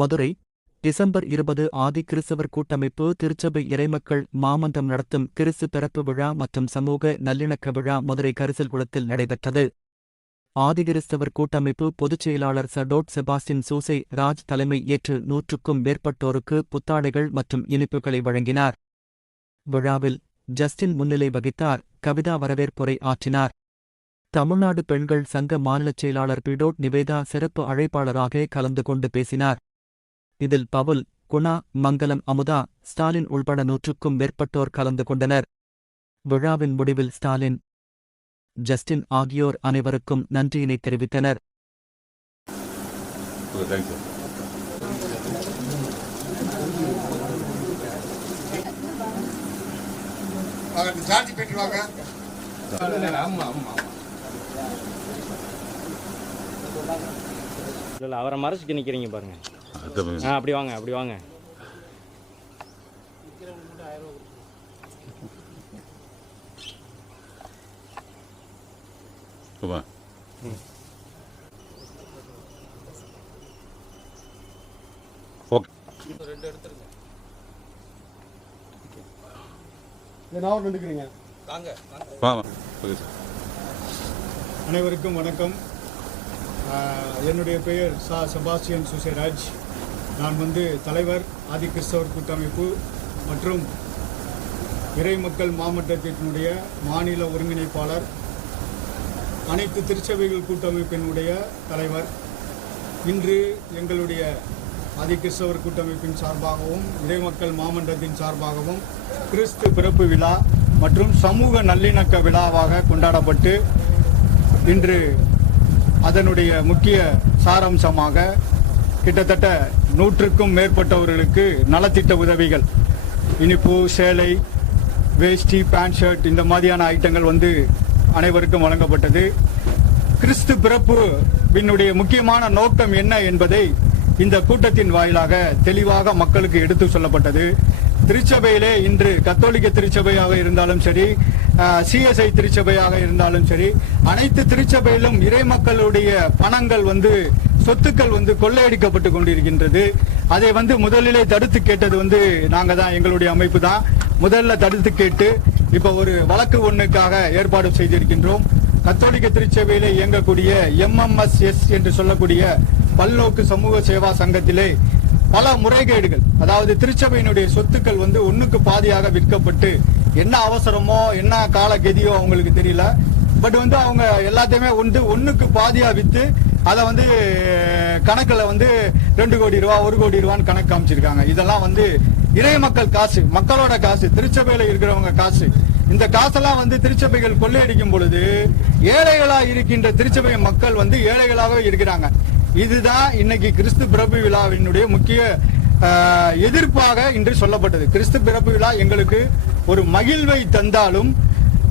Madurai December இருபது ஆதி கிறிஸ்தவர் கூட்டமைப்பு திருச்சபை இறைமக்கள் மாமந்தம் நடத்தும் கிறிஸ்து பிறப்பு விழா மற்றும் சமூக நல்லிணக்க விழா மதுரை கரிசல்குளத்தில் நடைபெற்றது. ஆதிகிறிஸ்தவர் கூட்டமைப்பு பொதுச் செயலாளர் சடோட் செபாஸ்டின் சூசை ராஜ் தலைமை ஏற்று நூற்றுக்கும் மேற்பட்டோருக்கு புத்தாடைகள் மற்றும் இனிப்புகளை வழங்கினார். விழாவில் ஜஸ்டின் முன்னிலை வகித்தார் கவிதா வரவேற்புரை ஆற்றினார். தமிழ்நாடு பெண்கள் சங்க மாநிலச் செயலாளர் பிடோட் நிவேதா சிறப்பு அழைப்பாளராக கலந்து கொண்டு பேசினார். இதில் பவுல் குணா மங்கலம் அமுதா ஸ்டாலின் உள்பட நூற்றுக்கும் மேற்பட்டோர் கலந்து கொண்டனர். விழாவின் முடிவில் ஸ்டாலின் ஜஸ்டின் ஆகியோர் அனைவருக்கும் நன்றியினை தெரிவித்தனர். சார்ஜ் இல்லை அவரை மறைச்சிட்டு நிற்கிறீங்க பாருங்க. ஆ அப்படி வாங்க அப்படி வாங்க. ஆமா ஓகே சார். அனைவருக்கும் வணக்கம். என்னுடைய பெயர் சா செபாஸ்டியன் சுசேராஜ். நான் வந்து தலைவர் ஆதி கிறிஸ்தவர் கூட்டமைப்பு மற்றும் இறை மக்கள் மாவட்டத்தினுடைய மாநில ஒருங்கிணைப்பாளர் அனைத்து திருச்சபைகள் கூட்டமைப்பினுடைய தலைவர். இன்று எங்களுடைய ஆதி கிறிஸ்தவர் கூட்டமைப்பின் சார்பாகவும் இறைமக்கள் மாமன்றத்தின் சார்பாகவும் கிறிஸ்து பிறப்பு விழா மற்றும் சமூக நல்லிணக்க விழாவாக கொண்டாடப்பட்டு இன்று அதனுடைய முக்கிய சாரம்சமாக கிட்டத்தட்ட நூற்றுக்கும் மேற்பட்டவர்களுக்கு நலத்திட்ட உதவிகள். இனிப்பு சேலை வேஷ்டி பேண்ட் ஷர்ட் இந்த மாதிரியான ஐட்டங்கள் வந்து அனைவருக்கும் வழங்கப்பட்டது. கிறிஸ்து பிறப்பு வினுடைய முக்கியமான நோக்கம் என்ன என்பதை இந்த கூட்டத்தின் வாயிலாக தெளிவாக மக்களுக்கு எடுத்து சொல்லப்பட்டது. திருச்சபையிலே இன்று கத்தோலிக்க திருச்சபையாக இருந்தாலும் சரி சிஎஸ்ஐ திருச்சபையாக இருந்தாலும் சரி அனைத்து திருச்சபையிலும் இறை மக்களுடைய பணங்கள் வந்து சொத்துக்கள் வந்து கொள்ளையடிக்கப்பட்டு கொண்டிருக்கின்றது. அதை வந்து முதலிலே தடுத்து கேட்டது வந்து நாங்க தான் எங்களுடைய அமைப்பு தான். முதல்ல தடுத்து கேட்டு இப்ப ஒரு வழக்கு ஒண்ணுக்காக ஏற்பாடு செய்திருக்கின்றோம். கத்தோலிக்க திருச்சபையில் இயங்கக்கூடிய எம்எம்எஸ்எஸ் என்று சொல்லக்கூடிய பல்நோக்கு சமூக சேவா சங்கத்திலே பல முறைகேடுகள். அதாவது திருச்சபையினுடைய சொத்துக்கள் வந்து ஒண்ணுக்கு பாதியாக விற்கப்பட்டு என்ன அவசரமோ என்ன காலகதியோ அவங்களுக்கு தெரியல. பட் வந்து அவங்க எல்லாத்தையுமே வந்து ஒண்ணுக்கு பாதியா வித்து அதை வந்து கணக்கில் வந்து ரெண்டு கோடி ரூபா ஒரு கோடி ரூபான்னு கணக்கு காமிச்சிருக்காங்க. இதெல்லாம் வந்து இறை மக்கள் காசு மக்களோட காசு திருச்சபையில இருக்கிறவங்க காசு. இந்த காசெல்லாம் வந்து திருச்சபைகள் கொள்ளையடிக்கும் பொழுது ஏழைகளா இருக்கின்ற திருச்சபை மக்கள் வந்து ஏழைகளாக இருக்கிறாங்க. இதுதான் இன்னைக்கு கிறிஸ்து பிறப்பு விழாவினுடைய முக்கிய எதிர்ப்பாக இன்று சொல்லப்பட்டது. கிறிஸ்து பிறப்பு விழா எங்களுக்கு ஒரு மகிழ்வை தந்தாலும்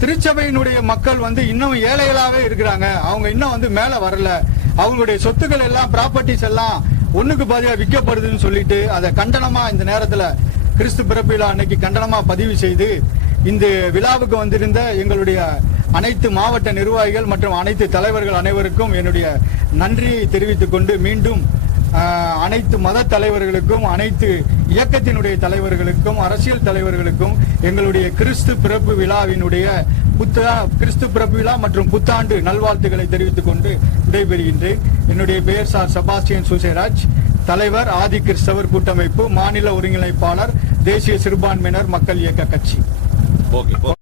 திருச்சபையினுடைய மக்கள் வந்து இன்னும் ஏழைகளாகவே இருக்கிறாங்க. அவங்க இன்னும் வந்து மேல வரல. அவங்களுடைய சொத்துக்கள் எல்லாம் ப்ராப்பர்ட்டிஸ் எல்லாம் ஒண்ணுக்கு பாதியா விற்கப்படுதுன்னு சொல்லிட்டு அதை கண்டனமா இந்த நேரத்துல கிறிஸ்து பிறப்பு விழா அன்னைக்கு கண்டனமா பதிவு செய்து இந்த விழாவுக்கு வந்திருந்த எங்களுடைய அனைத்து மாவட்ட நிர்வாகிகள் மற்றும் அனைத்து தலைவர்கள் அனைவருக்கும் என்னுடைய நன்றியை தெரிவித்துக் கொண்டு மீண்டும் அனைத்து மத தலைவர்களுக்கும் அனைத்து இயக்கத்தினுடைய தலைவர்களுக்கும் அரசியல் தலைவர்களுக்கும் எங்களுடைய கிறிஸ்து பிறப்பு விழாவினுடைய புத்தா கிறிஸ்து பிறப்பு விழா மற்றும் புத்தாண்டு நல்வாழ்த்துக்களை தெரிவித்துக் கொண்டு விடைபெறுகின்றேன். என்னுடைய பெயர் சார் செபாஸ்டியன் சுசேராஜ். தலைவர் ஆதி கிறிஸ்தவர் கூட்டமைப்பு மாநில ஒருங்கிணைப்பாளர் தேசிய சிறுபான்மையினர் மக்கள் இயக்க கட்சி. Okay okay.